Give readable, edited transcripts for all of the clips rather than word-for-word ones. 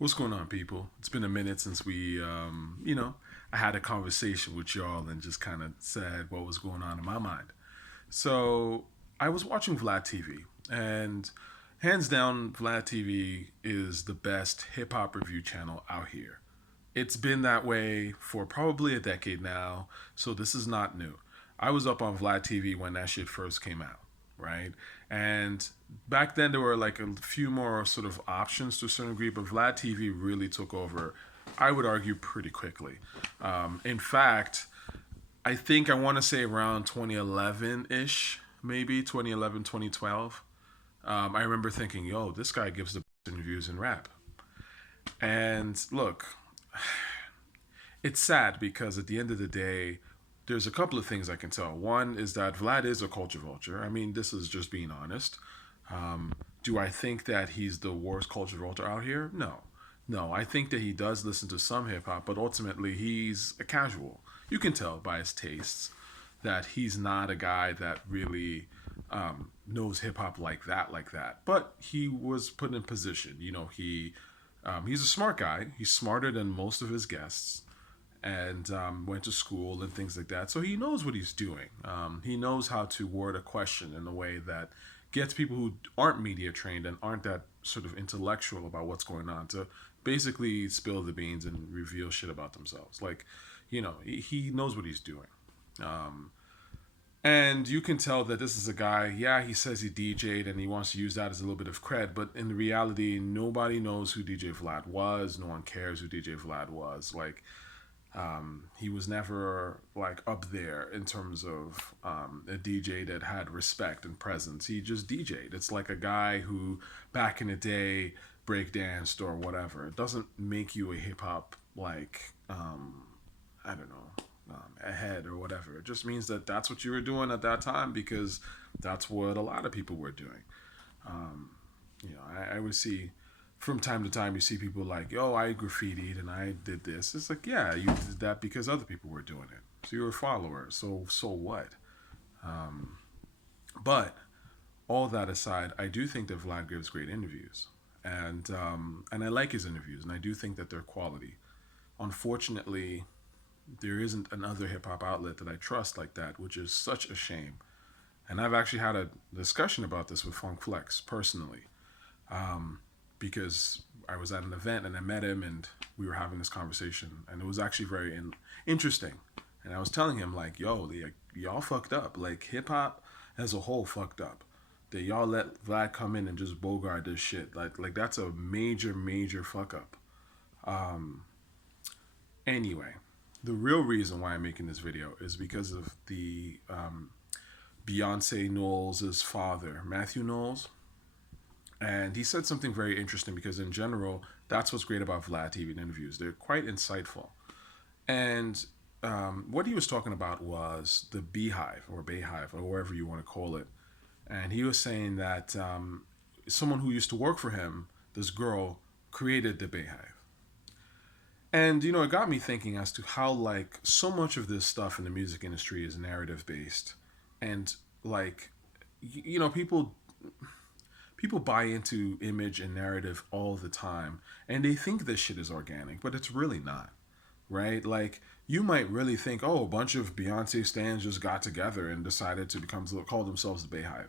What's going on, people? It's been a minute since I had a conversation with y'all and just kind of said what was going on in my mind. So I was watching Vlad TV, and hands down, Vlad TV is the best hip hop review channel out here. It's been that way for probably a decade now, so this is not new. I was up on Vlad TV when that shit first came out, right? And back then there were like a few more sort of options to a certain degree, but Vlad TV really took over. I would argue pretty quickly. In fact, I think I want to say around 2011 ish, maybe 2011, 2012. I remember thinking, yo, this guy gives the best interviews in rap. And look, it's sad because at the end of the day, there's a couple of things I can tell. One is that Vlad is a culture vulture. I mean, this is just being honest. Do I think that he's the worst culture vulture out here? No. No, I think that he does listen to some hip hop, but ultimately he's a casual. You can tell by his tastes that he's not a guy that really knows hip hop like that, like that. But he was put in position. He's a smart guy. He's smarter than most of his guests, and went to school and things like that. So he knows what he's doing. He knows how to word a question in a way that gets people who aren't media trained and aren't that sort of intellectual about what's going on to basically spill the beans and reveal shit about themselves. Like, he knows what he's doing. Um, and you can tell that this is a guy, yeah, he says he DJ'd and he wants to use that as a little bit of cred, but in reality, nobody knows who DJ Vlad was. No one cares who DJ Vlad was. Like, he was never like up there in terms of a DJ that had respect and presence. He just DJ'd. It's like a guy who back in the day breakdanced or whatever. It doesn't make you a hip hop like I don't know, ahead or whatever. It just means that that's what you were doing at that time because that's what a lot of people were doing. Um, I would see from time to time you see people like, yo, I graffitied and I did this. It's like, yeah, you did that because other people were doing it. So you're a follower. So what? Um, but all that aside, I do think that Vlad gives great interviews, and I like his interviews, and I do think that they're quality. Unfortunately, there isn't another hip hop outlet that I trust like that, which is such a shame. And I've actually had a discussion about this with Funk Flex personally, because I was at an event and I met him and we were having this conversation, and it was actually very interesting. And I was telling him like, yo, y'all fucked up. Like hip hop as a whole fucked up. That y'all let Vlad come in and just bogart this shit. Like that's a major major fuck up. Um, anyway, the real reason why I'm making this video is because of the Beyonce Knowles' father, Matthew Knowles. And he said something very interesting because, in general, that's what's great about Vlad TV interviews. They're quite insightful. And what he was talking about was the beehive or Beyhive or wherever you want to call it. And he was saying that someone who used to work for him, this girl, created the Beyhive. And, it got me thinking as to how, like, so much of this stuff in the music industry is narrative based. And, like, people buy into image and narrative all the time, and they think this shit is organic, but it's really not, right? Like you might really think, oh, a bunch of Beyonce stans just got together and decided to call themselves the Beyhive.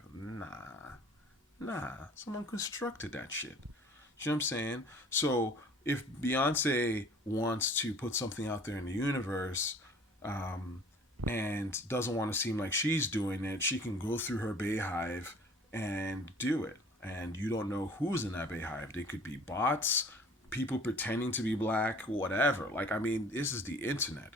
Nah, someone constructed that shit. You know what I'm saying? So if Beyonce wants to put something out there in the universe, and doesn't want to seem like she's doing it, she can go through her Beyhive and do it. And you don't know who's in that Beyhive. They could be bots, people pretending to be black, whatever. Like, I mean, this is the internet.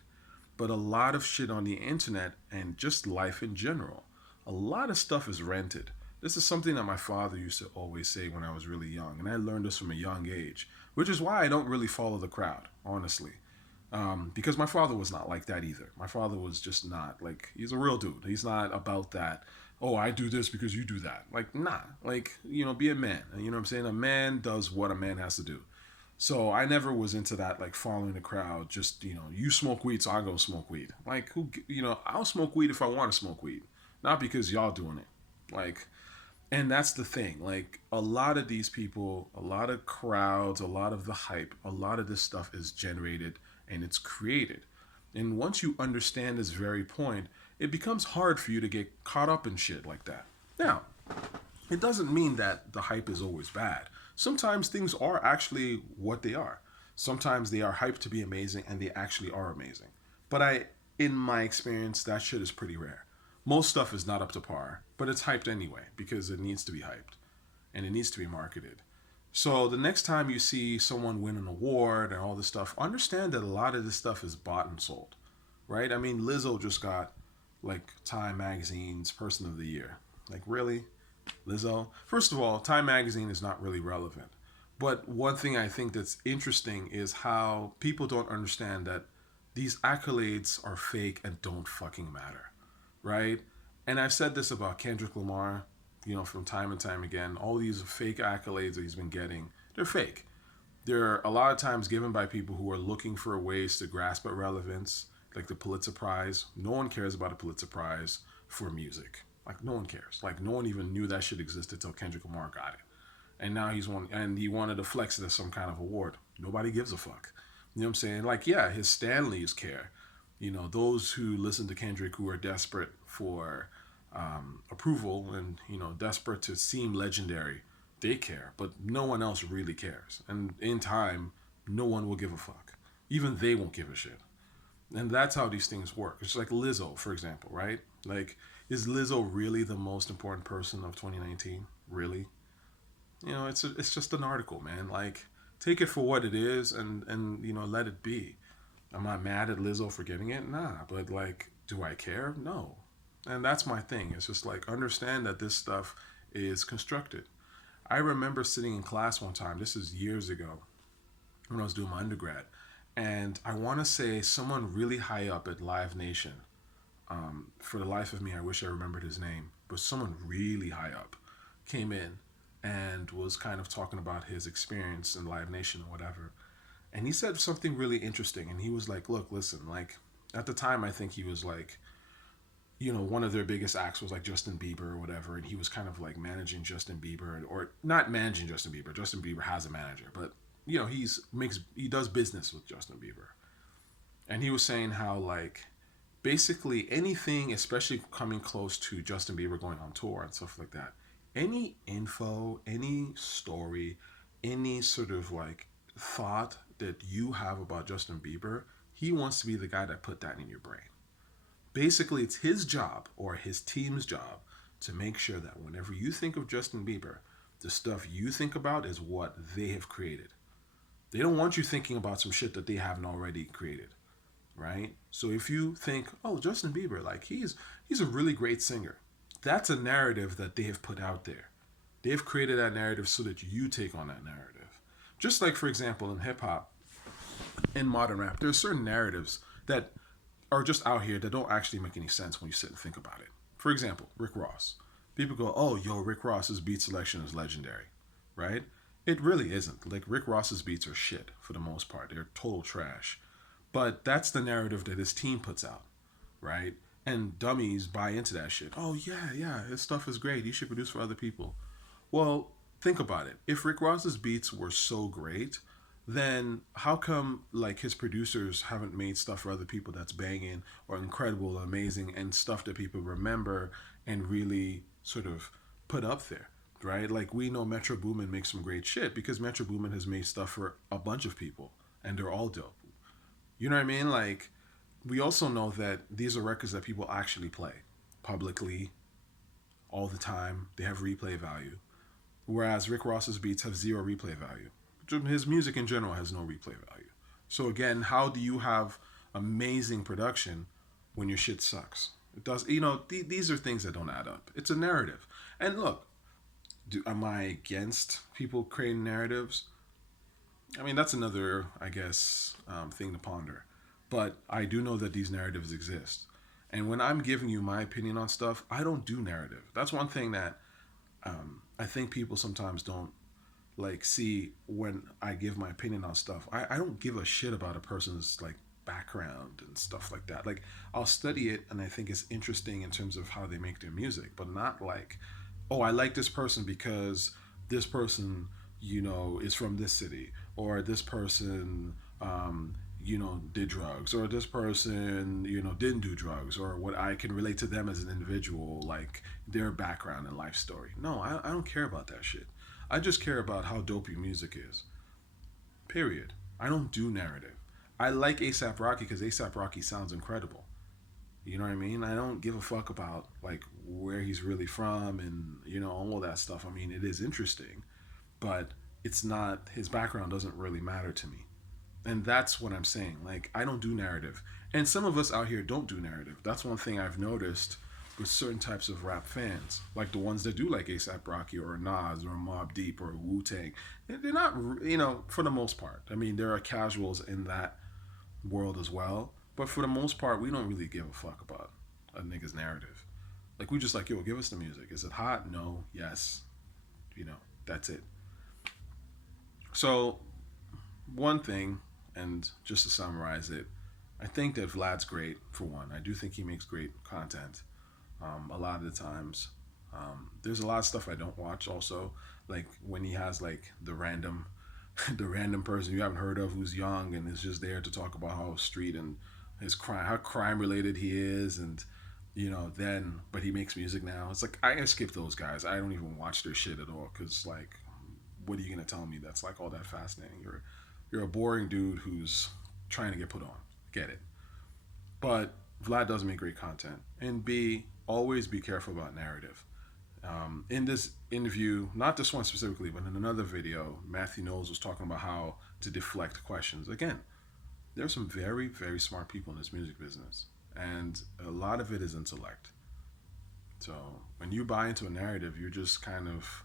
But a lot of shit on the internet and just life in general, a lot of stuff is rented. This is something that my father used to always say when I was really young. And I learned this from a young age, which is why I don't really follow the crowd, honestly. Because my father was not like that either. My father was just not like, he's a real dude. He's not about that. Oh, I do this because you do that. Like, nah. Like, be a man. You know what I'm saying? A man does what a man has to do. So I never was into that, like following the crowd. Just, you smoke weed, so I go smoke weed. Like, I'll smoke weed if I want to smoke weed, not because y'all doing it. Like, And that's the thing. Like a lot of these people, a lot of crowds, a lot of the hype, a lot of this stuff is generated and it's created. And once you understand this very point, it becomes hard for you to get caught up in shit like that. Now, it doesn't mean that the hype is always bad. Sometimes things are actually what they are. Sometimes they are hyped to be amazing and they actually are amazing. But in my experience, that shit is pretty rare. Most stuff is not up to par, but it's hyped anyway because it needs to be hyped and it needs to be marketed. So the next time you see someone win an award and all this stuff, understand that a lot of this stuff is bought and sold, right? I mean, Lizzo just got like Time Magazine's Person of the Year. Like, really? Lizzo? First of all, Time Magazine is not really relevant. But one thing I think that's interesting is how people don't understand that these accolades are fake and don't fucking matter, right? And I've said this about Kendrick Lamar, from time and time again. All these fake accolades that he's been getting, they're fake. They're a lot of times given by people who are looking for ways to grasp at relevance, like the Pulitzer Prize. No one cares about a Pulitzer Prize for music. Like no one cares. Like no one even knew that shit existed till Kendrick Lamar got it. And now he wanted to flex it as some kind of award. Nobody gives a fuck. You know what I'm saying? Like, yeah, his Stanleys care. Those who listen to Kendrick who are desperate for approval and, desperate to seem legendary, they care. But no one else really cares. And in time, no one will give a fuck. Even they won't give a shit. And that's how these things work. It's like Lizzo, for example, right? Like, is Lizzo really the most important person of 2019? Really? It's just an article, man. Like, take it for what it is, and let it be. I'm not mad at Lizzo for getting it, nah. But like, do I care? No. And that's my thing. It's just like understand that this stuff is constructed. I remember sitting in class one time. This is years ago when I was doing my undergrad, and I want to say someone really high up at Live Nation. For the life of me, I wish I remembered his name, but someone really high up came in and was kind of talking about his experience in Live Nation or whatever. And he said something really interesting. And he was like, look, listen, like at the time, I think he was like, one of their biggest acts was like Justin Bieber or whatever. And he was kind of like managing Justin Bieber or not managing Justin Bieber. Justin Bieber has a manager, but he does business with Justin Bieber. And he was saying how like basically anything, especially coming close to Justin Bieber going on tour and stuff like that, any info, any story, any sort of like thought that you have about Justin Bieber, he wants to be the guy that put that in your brain. Basically, it's his job or his team's job to make sure that whenever you think of Justin Bieber, the stuff you think about is what they have created. They don't want you thinking about some shit that they haven't already created, right? So if you think, oh, Justin Bieber, like he's a really great singer, that's a narrative that they have put out there. They've created that narrative so that you take on that narrative. Just like, for example, in hip hop, in modern rap, there's certain narratives that are just out here that don't actually make any sense when you sit and think about it. For example, Rick Ross. People go, oh, yo, Rick Ross's beat selection is legendary, right? It really isn't. Like, Rick Ross's beats are shit for the most part. They're total trash. But that's the narrative that his team puts out, right? And dummies buy into that shit. Oh, yeah, yeah, his stuff is great. He should produce for other people. Well, think about it. If Rick Ross's beats were so great, then how come like his producers haven't made stuff for other people that's banging or incredible, amazing, and stuff that people remember and really sort of put up there, right? Like we know Metro Boomin makes some great shit because Metro Boomin has made stuff for a bunch of people and they're all dope. You know what I mean? Like we also know that these are records that people actually play publicly all the time. They have replay value. Whereas Rick Ross's beats have zero replay value. His music in general has no replay value. So again, how do you have amazing production when your shit sucks? It does. These are things that don't add up. It's a narrative. And look, am I against people creating narratives? I mean, that's another, I guess, thing to ponder. But I do know that these narratives exist. And when I'm giving you my opinion on stuff, I don't do narrative. That's one thing that I think people sometimes don't like see when I give my opinion on stuff. I don't give a shit about a person's like background and stuff like that. Like I'll study it and I think it's interesting in terms of how they make their music, but not like oh, I like this person because this person, is from this city, or this person, did drugs, or this person, didn't do drugs, or what I can relate to them as an individual, like their background and life story. No, I don't care about that shit. I just care about how dope your music is. Period. I don't do narrative. I like ASAP Rocky because ASAP Rocky sounds incredible. You know what I mean? I don't give a fuck about like where he's really from and all that stuff. I mean, it is interesting, but it's not his background doesn't really matter to me. And that's what I'm saying. Like I don't do narrative. And some of us out here don't do narrative. That's one thing I've noticed with certain types of rap fans, like the ones that do like ASAP Rocky or Nas or Mob Deep or Wu Tang. They're not, for the most part. I mean, there are casuals in that world as well. But for the most part, we don't really give a fuck about a nigga's narrative. Like we just like, yo, give us the music. Is it hot? No. Yes. You know, that's it. So one thing, and just to summarize it, I think that Vlad's great for one. I do think he makes great content. A lot of the times, there's a lot of stuff I don't watch. Also, like when he has like the random, the random person you haven't heard of who's young and is just there to talk about how street and his crime, how crime related he is, and then but he makes music now. It's like I skip those guys. I don't even watch their shit at all because like, what are you gonna tell me that's like all that fascinating? You're a boring dude who's trying to get put on. Get it? But Vlad does make great content. And B, always be careful about narrative. In this interview, not this one specifically, but in another video, Matthew Knowles was talking about how to deflect questions. Again, there's some very, very smart people in this music business, and a lot of it is intellect. So when you buy into a narrative, you're just kind of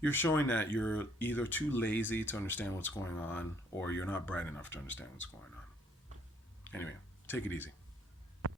you're showing that you're either too lazy to understand what's going on, or you're not bright enough to understand what's going on. Anyway, take it easy.